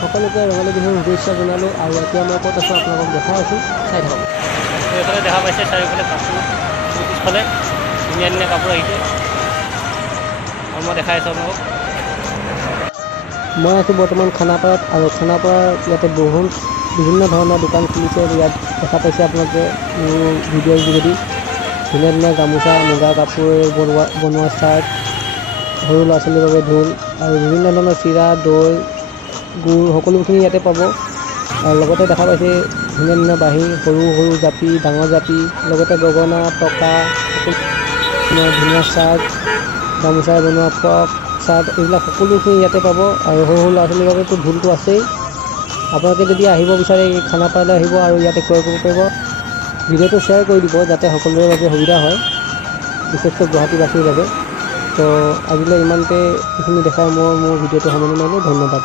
সকলোকে ৰঙালী বিহুৰ শুভেচ্ছা জনালোঁ আৰু এতিয়া মই ক'ত আছোঁ আপোনালোকক দেখাই আছোঁ, চাই থাকক। এইফালে দেখা পাইছে চাৰিওফালে কাপোৰ, পিছফালে ধুনীয়া ধুনীয়া কাপোৰ আহিছে আৰু মই দেখাই আছোঁ আপোনালোকক। মই আছোঁ বৰ্তমান খানাপাৰাত আৰু খানাপাৰাৰ ইয়াতে বহুত বিভিন্ন ধৰণৰ দোকান খুলিছে। ইয়াত দেখা পাইছে আপোনালোকে মোৰ ভিডিঅ'ৰ যোগেদি ধুনীয়া ধুনীয়া গামোচা, মুগা কাপোৰ বনোৱা চাৰ্ট, সৰু ল'ৰা ছোৱালীৰ বাবে ঢোল আৰু বিভিন্ন ধৰণৰ চিৰা, দৈ, গুড় সকলোখিনি ইয়াতে পাব। আৰু লগতে দেখা পাইছে ধুনীয়া ধুনীয়া বাঁহী, সৰু সৰু জাপি, ডাঙৰ জাপি, লগতে গগনা, টকা, সকলো ধুনীয়া চাৰ্ট, গামোচাৰে বনোৱা ফ্ৰক, চাৰ্ট এইবিলাক সকলোখিনি ইয়াতে পাব। আৰু সৰু সৰু ল'ৰা ছোৱালীৰ বাবেতো ঢোলটো আছেই। আপোনালোকে যদি আহিব বিচাৰে এই খানাপাৰালৈ আহিব আৰু ইয়াতে ক্ৰয় কৰিব পাৰিব। ভিডিঅ'টো শ্বেয়াৰ কৰি দিব যাতে সকলোৰে বাবে সুবিধা হয়, বিশেষকৈ গুৱাহাটীবাসীৰ বাবে। তো আজিলৈ ইমানতে, এইখিনি দেখাই মই মোৰ ভিডিঅ'টো সামৰণি মাৰিলোঁ। ধন্যবাদ।